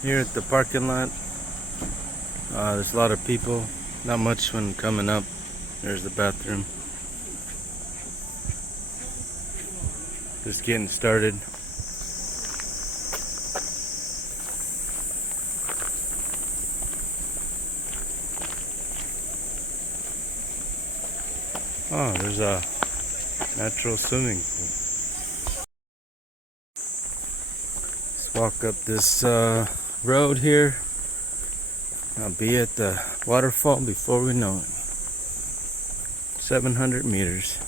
Here at the parking lot, there's a lot of people, not much when coming up. There's the bathroom. Just getting started. Oh, there's a natural swimming pool. Let's walk up this road here. I'll be at the waterfall before we know it. 700 meters.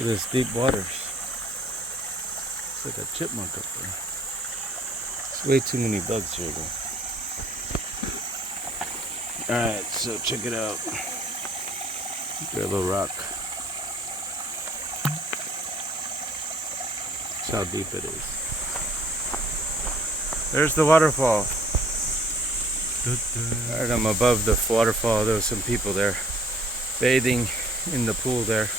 There's deep waters. It's like a chipmunk up there. There's way too many bugs here though. Alright, so check it out. Got a little rock. That's how deep it is. There's the waterfall. Alright, I'm above the waterfall. There was some people there bathing in the pool there.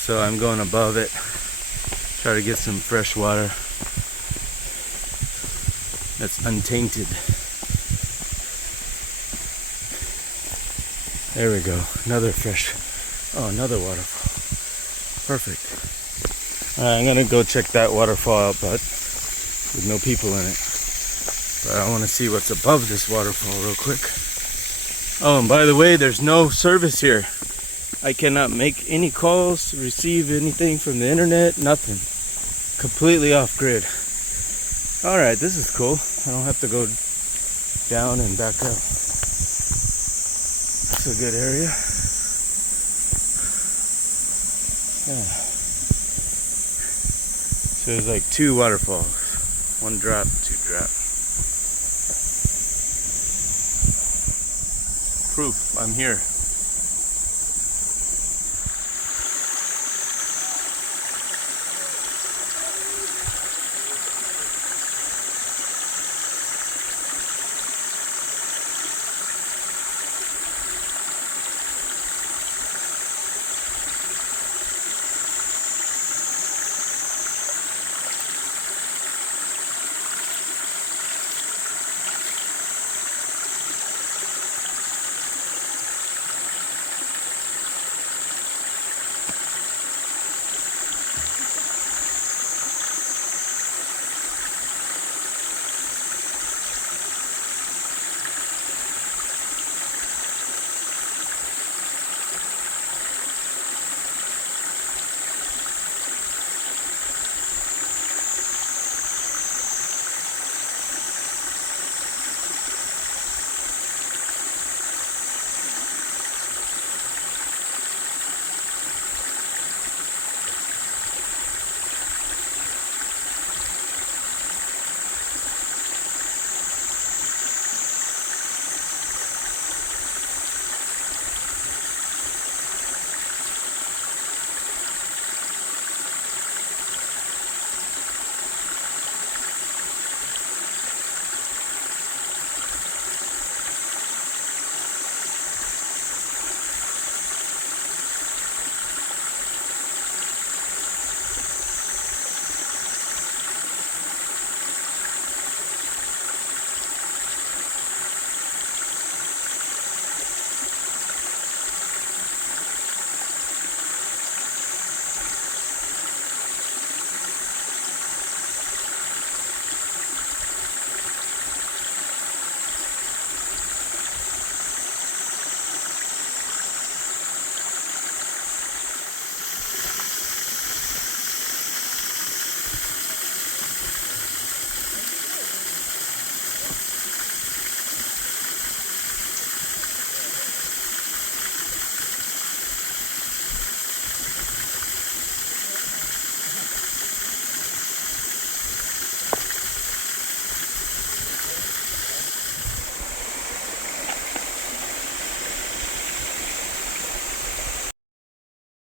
So I'm going above it, try to get some fresh water that's untainted. There we go, another another waterfall. Perfect. Alright, I'm gonna go check that waterfall out, but with no people in it. But I want to see what's above this waterfall real quick. Oh, and by the way, there's no service here. I cannot make any calls, receive anything from the internet, nothing. Completely off grid. Alright, this is cool. I don't have to go down and back up. It's a good area. Yeah. So there's like 2 waterfalls. 1 drop, 2 drop. Proof, I'm here.